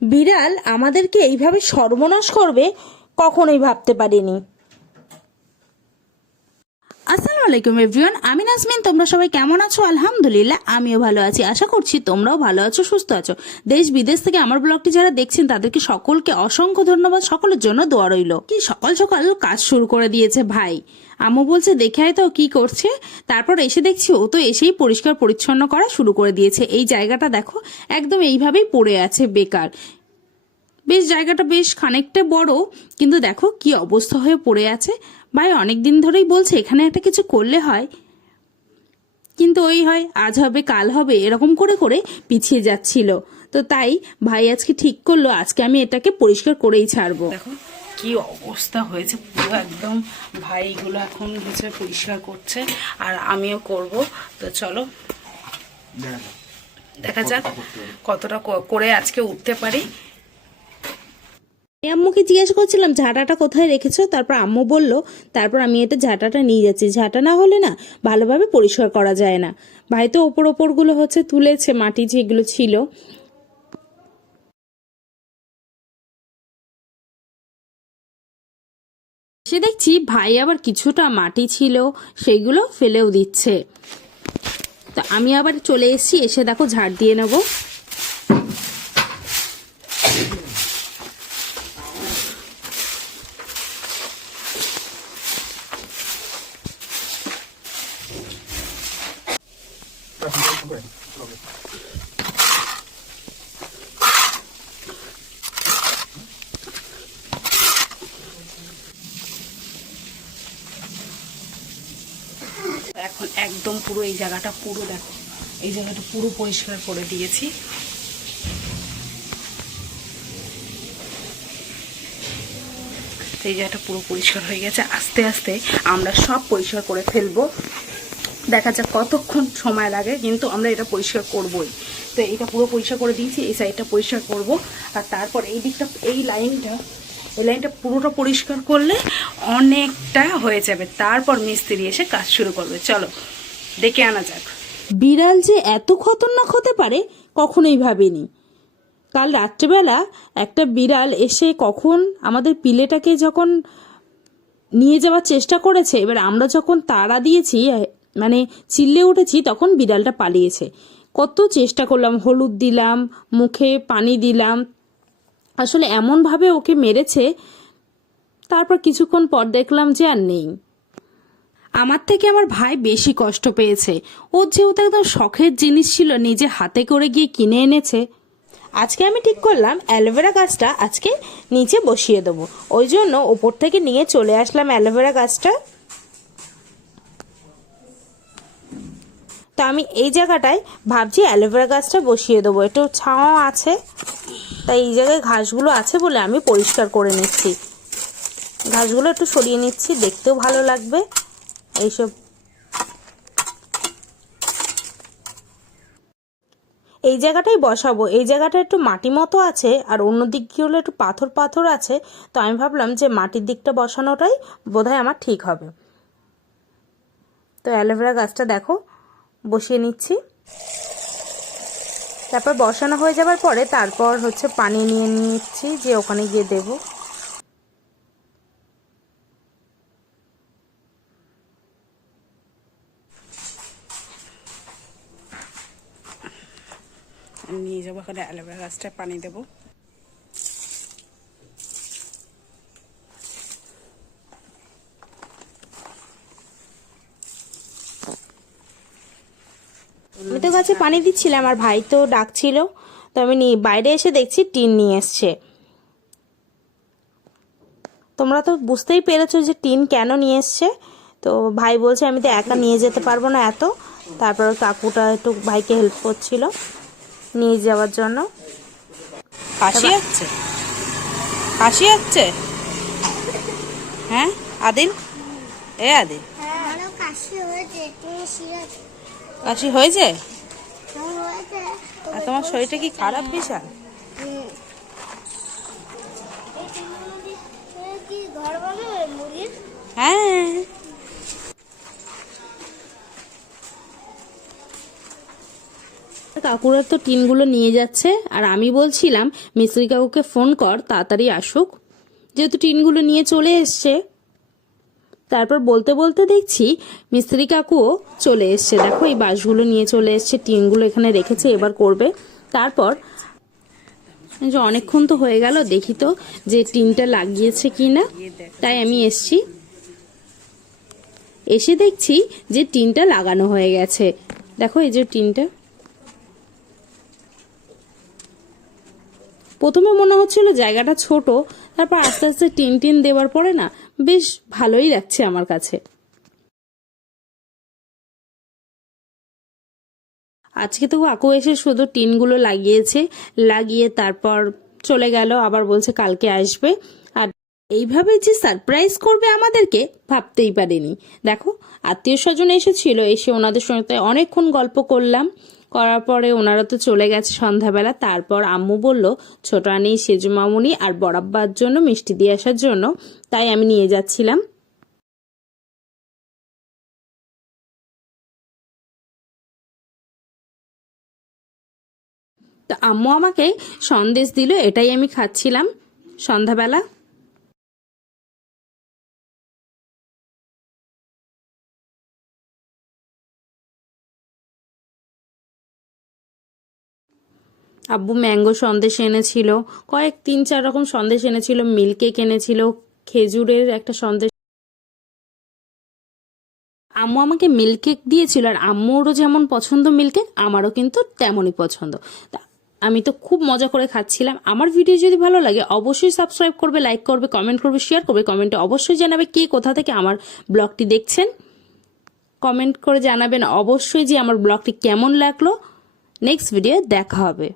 বিড়াল আমাদেরকে এইভাবে সর্বনাশ করবে কখনোই ভাবতে পারিনি। আসসালামু আলাইকুম এভরিওয়ান, আমি নাজমিন। তোমরা সবাই কেমন আছো? আলহামদুলিল্লাহ আমিও ভালো আছি। আশা করছি তোমরাও ভালো আছো, সুস্থ আছো। দেশ বিদেশ থেকে আমার ব্লগটি যারা দেখছেন তাদেরকে সকলকে অসংখ্য ধন্যবাদ। সকলের জন্য দোয়া রইল। কি সকাল সকাল কাজ শুরু করে দিয়েছে ভাই। আম্মু বলছে দেখে আয় তো কি করছে। তারপর এসে দেখছি ও তো এসেই পরিষ্কার পরিচ্ছন্ন করা শুরু করে দিয়েছে। এই জায়গাটা দেখো একদম এইভাবেই পড়ে আছে বেকার। বেশ জায়গাটা বেশ খানিকটা বড়, কিন্তু দেখো কি অবস্থা হয়ে পড়ে আছে। ভাই অনেক দিন ধরেই বলছে এখানে একটা কিছু করলে হয়, কিন্তু ওই হয় আজ হবে কাল হবে এরকম করে করে পিছিয়ে যাচ্ছিল। তো তাই ভাই আজকে ঠিক করলো আজকে আমি এটাকে পরিষ্কার করেই ছাড়বো। দেখো কি অবস্থা হয়েছে পুরো একদম। ভাইগুলো এখন হচ্ছে পরিষ্কার করছে আর আমিও করব। তো চলো দেখা যাক কতটা করে আজকে উঠতে পারি। আম্মুকে জিজ্ঞাসা করছিলাম ঝাঁটাটা কোথায় রেখেছো, তারপর আম্মু বলল তারপর আমি এটা ঝাঁটাটা নিয়ে যাচ্ছি। ঝাঁটা না হলে না ভালোভাবে পরিষ্কার করা যায় না। ভাই তো ওপরগুলো হচ্ছে তুলেছে, মাটি যেগুলো ছিল। সে দেখছি ভাই আবার কিছুটা মাটি ছিল সেইগুলো ফেলেও দিচ্ছে। তো আমি আবার চলে এসেছি, এসে দেখো ঝাড় দিয়ে নেবো। এখন একদম পুরো এই জায়গাটা পুরো দেখো, এই জায়গাটা পুরো পরিষ্কার করে দিয়েছি। এই জায়গাটা পুরো পরিষ্কার হয়ে গেছে। আস্তে আস্তে আমরা সব পরিষ্কার করে ফেলবো। দেখা যাক কতক্ষণ সময় লাগে, কিন্তু আমরা এটা পরিষ্কার করবই। তো এইটা পুরো পরিষ্কার করে দিয়েছি, এই সাইডটা পরিষ্কার করব। আর তারপর এই দিকটা, এই লাইনটা পুরোটা পরিষ্কার করলে অনেকটা হয়ে যাবে। তারপর মিস্ত্রি এসে কাজ শুরু করবে। চলো ডেকে আনা যাক। বিড়াল যে এত খতরনাক হতে পারে কখনোই ভাবিনি। কাল রাত্রেবেলা একটা বিড়াল এসে কখন আমাদের পিলেটাকে যখন নিয়ে যাওয়ার চেষ্টা করেছে, এবার আমরা যখন তাড়া দিয়েছি মানে চিল্লে উঠেছি, তখন বিড়ালটা পালিয়েছে। কত চেষ্টা করলাম, হলুদ দিলাম, মুখে পানি দিলাম, আসলে এমনভাবে ওকে মেরেছে। তারপর কিছুক্ষণ পর দেখলাম যে আর নেই। আমার থেকে আমার ভাই বেশি কষ্ট পেয়েছে। ওর যেহেতু একদম শখের জিনিস ছিল, নিজে হাতে করে গিয়ে কিনে এনেছে। আজকে আমি ঠিক করলাম অ্যালোভেরা গাছটা আজকে নিচে বসিয়ে দেবো। ওই জন্য ওপর থেকে নিয়ে চলে আসলাম অ্যালোভেরা গাছটা। তো আমি এই জায়গাটায় ভাবছি অ্যালোভেরা গাছটা বসিয়ে দেবো। একটু ছাওয়া আছে, তাই এই জায়গায় ঘাসগুলো আছে বলে আমি পরিষ্কার করে নিচ্ছি। ঘাসগুলো একটু সরিয়ে নিচ্ছি, দেখতেও ভালো লাগবে এইসব। এই জায়গাটাই বসাবো। এই জায়গাটা একটু মাটি মতো আছে আর অন্য দিকগুলো একটু পাথর পাথর আছে। তো আমি ভাবলাম যে মাটির দিকটা বসানোটাই বোধহয় আমার ঠিক হবে। তো অ্যালোভেরা গাছটা দেখো বসিয়ে নিচ্ছি। তারপর বসানো হয়ে যাবার পরে তারপর হচ্ছে পানি নিয়ে নিচ্ছি যে ওখানে গিয়ে দেবো। নিয়ে যাবো ওখানে অ্যালোভেরা গাছটায় পানি দেবো। আমি তো গাছে পানি দিচ্ছিলাম আর ভাই তো ডাকছিল। তো আমি বাইরে এসে দেখছি টিন নিয়ে এসছে। তোমরা তো বুঝতেই পেরেছো যে টিন কেন নিয়ে এসছে। তো ভাই বলছে আমি তো একা নিয়ে যেতে পারবো না এত। তারপর কাকুটা একটু ভাইকে হেল্প করছিল নিয়ে যাওয়ার জন্য। কাশি হচ্ছে, কাশি হচ্ছে। হ্যাঁ আদিল, এ আদিল, কাশি হয়েছে? আর তোমার শরীরটা কি খারাপ বিশাল? হ্যাঁ কাকুরা তো টিনগুলো নিয়ে যাচ্ছে, আর আমি বলছিলাম মিস্ত্রি কাকুকে ফোন কর, তাড়াতাড়ি আসুক, যেহেতু টিনগুলো নিয়ে চলে এসছে। তারপর বলতে বলতে দেখছি মিস্ত্রি কাকুও চলে এসছে। দেখো এই বাঁশগুলো নিয়ে চলে এসছে, টিনগুলো এখানে রেখেছে, এবার করবে। তারপর যে অনেকক্ষণ তো হয়ে গেল, দেখি তো যে টিনটা লাগিয়েছে কিনা, তাই আমি এসছি। এসে দেখছি যে টিনটা লাগানো হয়ে গেছে। দেখো এই যে টিনটা, প্রথমে মনে হচ্ছিল জায়গাটা ছোট, তারপর আস্তে আস্তে টিন টিন দেওয়ার পরে না বেশ ভালোই লাগছে আমার কাছে। আজকে তো কাকু এসে শুধু টিনগুলো লাগিয়েছে, লাগিয়ে তারপর চলে গেল, আবার বলছে কালকে আসবে। আর এইভাবে যে সারপ্রাইজ করবে আমাদেরকে ভাবতেই পারিনি। দেখো আত্মীয় স্বজন এসেছিল, এসে ওনাদের সঙ্গে অনেকক্ষণ গল্প করলাম, করার পরে ওনারা তো চলে গেছে সন্ধ্যাবেলা। তারপর আম্মু বলল ছোট আনি, সেজু মামুনি আর বড়াব্বার জন্য মিষ্টি দিয়ে আসার জন্য, তাই আমি নিয়ে যাচ্ছিলাম। তো আম্মু আমাকে সন্দেশ দিল, এটাই আমি খাচ্ছিলাম সন্ধ্যাবেলা। আব্বু ম্যাঙ্গো সন্দেশ এনেছিল, কয়েক 3-4 রকম সন্দেশ এনেছিল, মিল্ক কেক এনেছিল, খেজুরের একটা সন্দেশ। আম্মু আমাকে মিল্ক কেক দিয়েছিল, আর আম্মুরও যেমন পছন্দ মিল্ক কেক, আমারও কিন্তু তেমনই পছন্দ। তা আমি তো খুব মজা করে খাচ্ছিলাম। আমার ভিডিও যদি ভালো লাগে অবশ্যই সাবস্ক্রাইব করবে, লাইক করবে, কমেন্ট করবে, শেয়ার করবে। কমেন্টে অবশ্যই জানাবে কে কোথা থেকে আমার ব্লগটি দেখছেন। কমেন্ট করে জানাবেন অবশ্যই যে আমার ব্লগটি কেমন লাগলো। নেক্সট ভিডিও দেখা হবে।